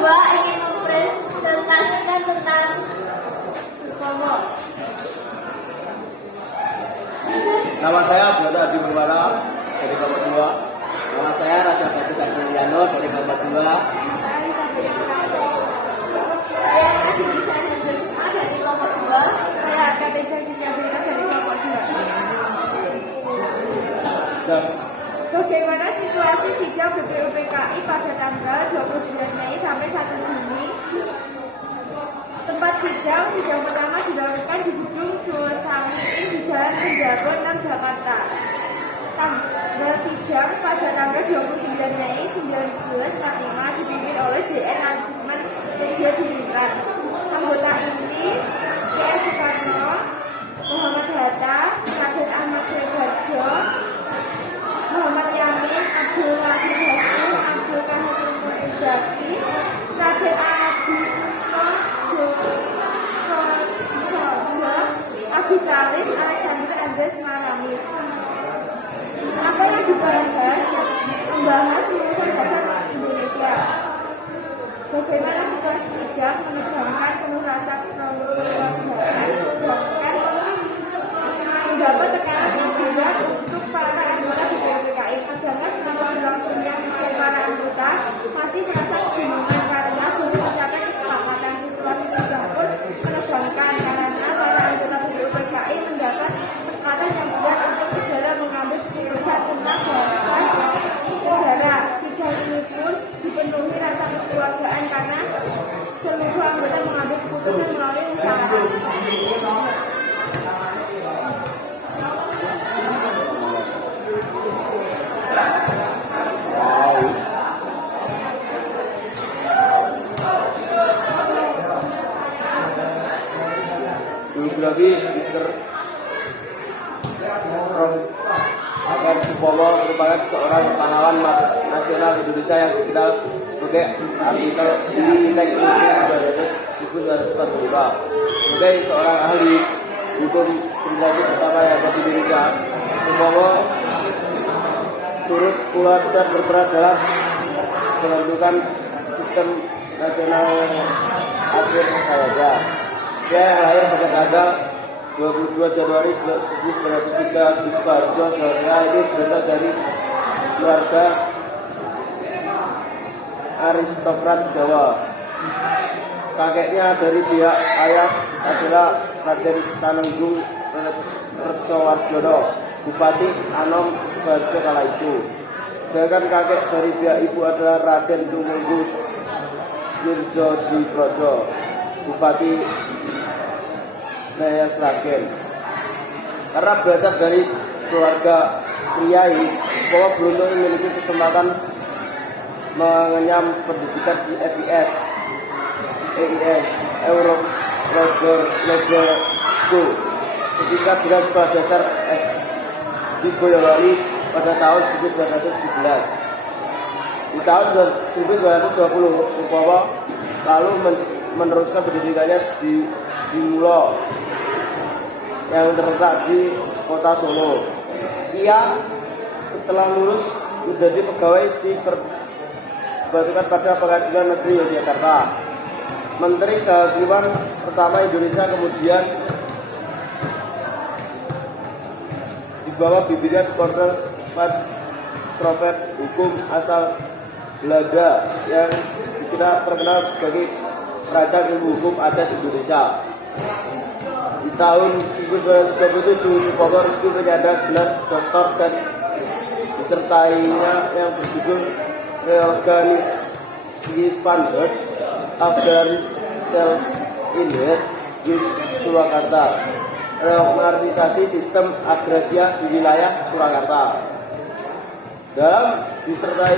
kedua ingin mempresentasikan tentang Supomo. Nama saya Broto Adi Berwala dari kelompok 2. Nama saya Rasya Bagus Aguliano dari kelompok 2. Saya Adi Desain Bersama dari kelompok 2. Saya Katika Disabilitas dari kelompok 2. Bagaimana situasi sidang BPUPKI pada tanggal 29 Mei sampai 1 Juni? Tempat sidang pertama dilakukan di gedung Josangi di Jalan Penjago 6 Jakarta. Tanggal sidang pada tanggal 29 Mei 1945 dipimpin oleh JN Ansuman Media Diningrat. Anggota inti K.R. Soekarno, Muhammad Hatta, Raden Ahmad Sudarjo, Muhammad Yamin, Abdul Wahid Hasim, Abdul Kahir Muzaki, Raden Adi Kusno, Joko Sojo, Abi Salim, Alexander Andes Maramis. Apa yang dibahas? Membahas lulusan bahasa Indonesia. Bagaimana situasi sidang menegangkan penuh rasa kekeluargaan, bahkan mendapat tekanan yang berat untuk para anggota BPUPKI. Sedangkan selama berlangsungnya sidang para anggota masih merasa kebingungan karena belum mencapai kesepakatan. Situasi sidang pun menegangkan karena para anggota BPUPKI mendapat tekanan yang berat untuk segera mengambil keputusan tentang bahasa negara. Sidang ini pun dipenuhi rasa kekeluargaan karena seluruh anggota mengambil keputusan melalui musyawarah. Biografi Mr. Agar Supomo merupakan seorang pahlawan nasional Indonesia yang dikenal sebagai artikel Indistek 1945. Sebagai seorang ahli hukum kriminalisasi pertama yang ada di Indonesia, Supomo turut pula dan berperan dalam menentukan sistem nasional akhir hayatnya. Dia yang lahir pada tanggal 22 Januari 1903 di Sukoharjo, Jawa Tengah. Ini berasal dari keluarga aristokrat Jawa. Kakeknya dari pihak ayah adalah Raden Kanenggung Rejowardono, Bupati Anom Sukoharjo kala itu. Sedangkan kakek dari pihak ibu adalah Raden Tumenggung Yurjodiprodjo, Bupati Naya Sragen. Karena berasal dari keluarga priai, Supomo beruntung memiliki kesempatan mengenyam pendidikan di FIS, EIS, Europe Legal School, ketika beliau sekolah dasar di Boyolali pada tahun 1917. Di tahun 1920, Supomo lalu meneruskan pendidikannya di Mulo yang terletak di kota Solo. Ia setelah lulus menjadi pegawai diperbantukan pada Pengadilan Negeri Yogyakarta. Menteri Kehakiman pertama Indonesia kemudian di bawah bimbingan Kortes Profet Hukum asal Belanda yang terkenal sebagai Kerajaan Ilmu Hukum Adat Indonesia. Di tahun 1927, Supomo resmi menyandang gelar doktor dan disertainya yang berjudul Reorganisation of the States in Surakarta, reorganisasi sistem agraria di wilayah Surakarta. Dalam disertai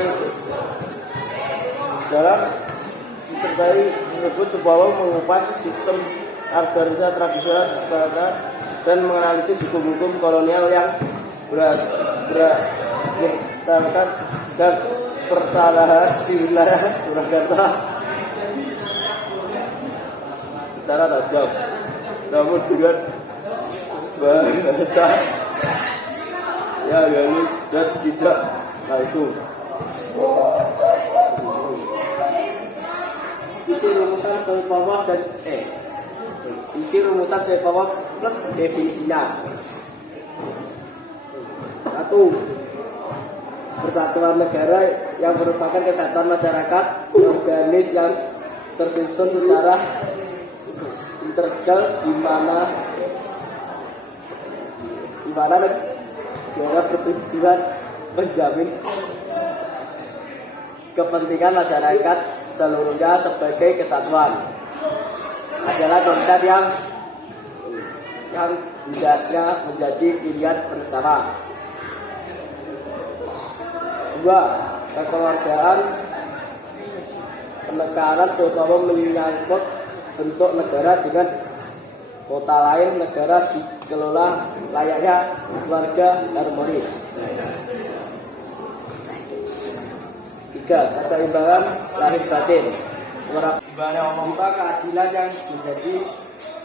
tersebut, Supomo mengupas sistem agraria tradisional di Surakarta dan menganalisis hukum-hukum kolonial yang berdasarkan dan pertanahan di wilayah Surakarta secara tajam, namun dengan bahasa yang halus dan tidak langsung. rumusan Soepomo dan isi rumusan Soepomo plus definisinya. 1. Persatuan negara yang merupakan kesatuan masyarakat organis yang tersusun secara integral di mana negara bertujuan menjamin kepentingan masyarakat seluruhnya sebagai kesatuan. Adalah konsep yang hendaknya menjadi pilihan bersama. 2. Kekeluargaan penekanan Soepomo menyangkut bentuk negara dengan kota lain, negara dikelola layaknya keluarga harmonis. 3. Keseimbangan lahir batin. Membuka keadilan yang menjadi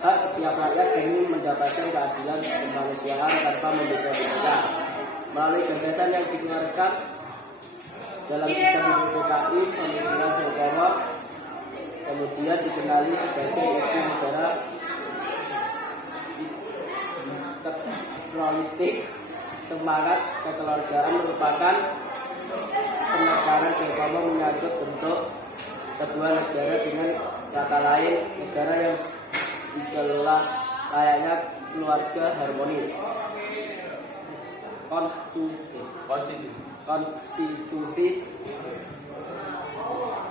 hak setiap rakyat demi mendapatkan keadilan kemanusiaan tanpa membeda-beda. Melalui gagasan yang dikeluarkan dalam sistem DKI, pemikiran Soepomo kemudian dikenali sebagai itu negara integralistik. Semangat kekeluargaan merupakan penekanan Soepomo menyangkut bentuk sebuah negara dengan kata lain, negara yang dikelola layaknya keluarga harmonis. Konstitusi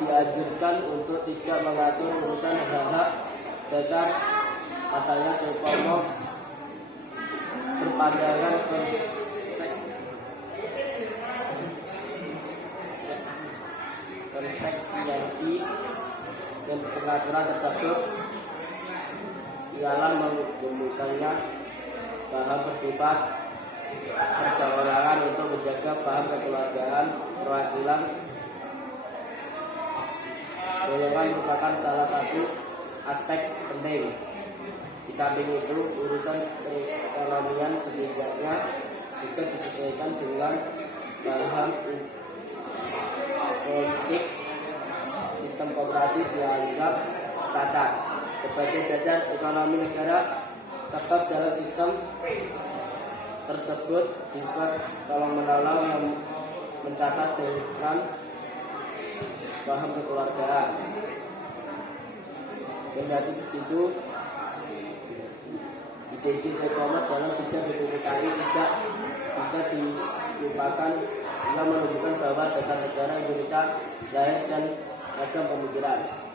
dianjurkan untuk tidak mengatur urusan hak-hak dasar. Pasalnya Soepomo berpandangan konsekuensi dan pengaturan tersebut ialah menggunakannya paham bersifat perseorangan untuk menjaga paham kekeluargaan. Perwakilan golongan merupakan salah satu aspek penting. Di samping itu, urusan perekonomian setidaknya juga disesuaikan dengan paham politik. Sistem koperasi dianggap cacat sebagai dasar ekonomi negara, sebab dalam sistem tersebut sifat tolong-menolong yang mencatat dengan paham kekeluargaan. Kendati begitu, ide-ide Soepomo dalam sistem DKI tidak bisa dilupakan. Ia menunjukkan bahwa dasar negara Indonesia lahir dan ragam pemikiran.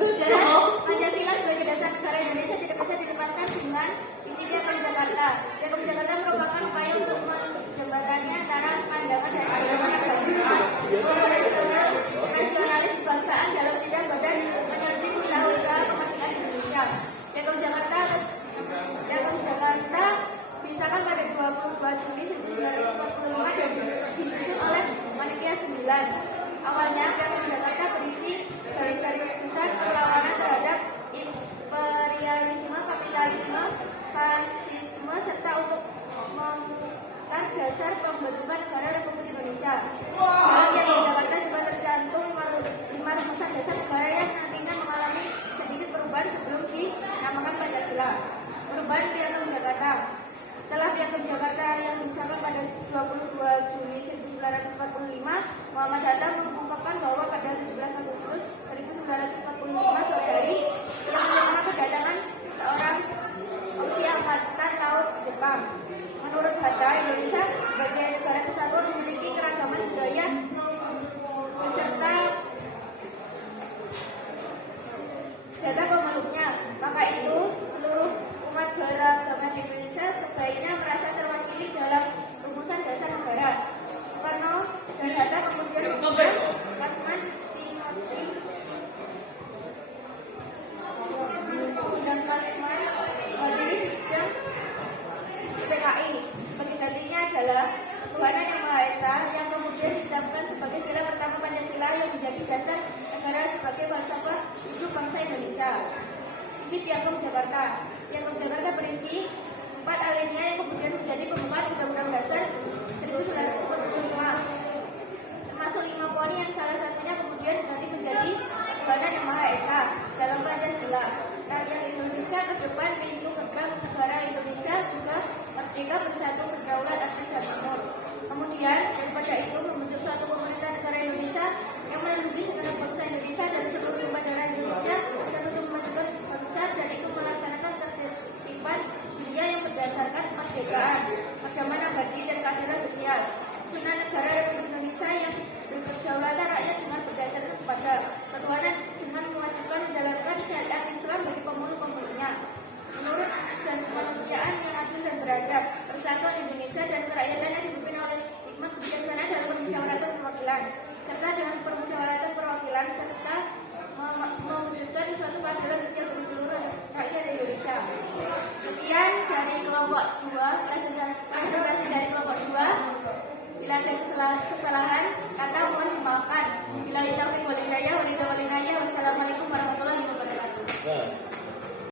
Jelas, Pancasila sebagai dasar negara Indonesia tidak bisa dilepaskan dengan visi Piagam Jakarta. Piagam Jakarta merupakan upaya untuk menjembatani antara pandangan dan agama nasionalis kebangsaan dalam sidang badan penyelidik usaha-usaha kepentingan Indonesia. Piagam Jakarta disahkan pada 22 Juli 1945 dan disusun oleh Panitia 9. Awalnya Piagam Jakarta berisi garis-garis besar perlawanan terhadap imperialisme, kapitalisme, fasisme, serta untuk menemukan dasar pembentukan negara Republik Indonesia. Dalam Piagam Jakarta juga tercantum 5 rumusan dasar negara yang nantinya mengalami sedikit perubahan sebelum dinamakan Pancasila. Perubahan Piagam Jakarta. Setelah Piagam Jakarta yang disahkan pada 22 Juli 1945, Muhammad Hatta mengungkapkan bahwa pada 17 Agustus 1945 sore hari yang menerima kedatangan seorang opsi angkatan laut Jepang. Menurut Hatta, Indonesia sebagai negara kesatuan memiliki keragaman budaya beserta data pemeluknya. Maka itu seluruh umat beragama di Indonesia sebaiknya merasa terwakili dalam rumusan dasar negara. Soekarno dan Hatta kemudian mengundang Kasman Sinoti dan Kasman Wadili Sidang PKI. Sebagai gantinya adalah ketuhanan yang Maha Esa yang kemudian ditetapkan sebagai sila pertama Pancasila yang menjadi dasar negara sebagai falsafah hidup bangsa Indonesia. Isi Piagam Jakarta. Piagam Jakarta berisi 4 alinea yang kemudian menjadi pembukaan Undang-Undang Dasar 1945, termasuk 5 poin yang salah satunya kemudian diganti menjadi ketuhanan yang Maha Esa dalam Pancasila. Rakyat Indonesia ke depan pintu gerbang negara Indonesia juga merdeka, bersatu, berdaulat, adil dan makmur. Kemudian daripada itu membentuk suatu pemerintah negara Indonesia yang melindungi segenap bangsa Indonesia dan seluruh tumpah darah Indonesia dan untuk memajukan bangsa dan itu melaksanakan ketertiban dunia yang berdasarkan kemerdekaan, perdamaian abadi dan keadilan sosial. Susunan negara Republik Indonesia yang berkedaulatan rakyat dengan berdasarkan kepada ketuhanan dengan mewajibkan menjalankan syariat Islam bagi pemulung-pemulungnya. Menurut dan kemanusiaan yang adil dan beradab, persatuan Indonesia dan kerakyatannya dipimpin oleh hikmat kebijaksanaan dalam permusyawaratan perwakilan, serta dengan permusyawaratan perwakilan serta mewujudkan suatu keadilan sosial bagi seluruh rakyat Indonesia. Sekian dari kelompok 2, presentasi dari kelompok 2. Bila ada kesalahan, kata mohon dimaafkan. Bila kita boleh daya, wassalamualaikum warahmatullahi wabarakatuh.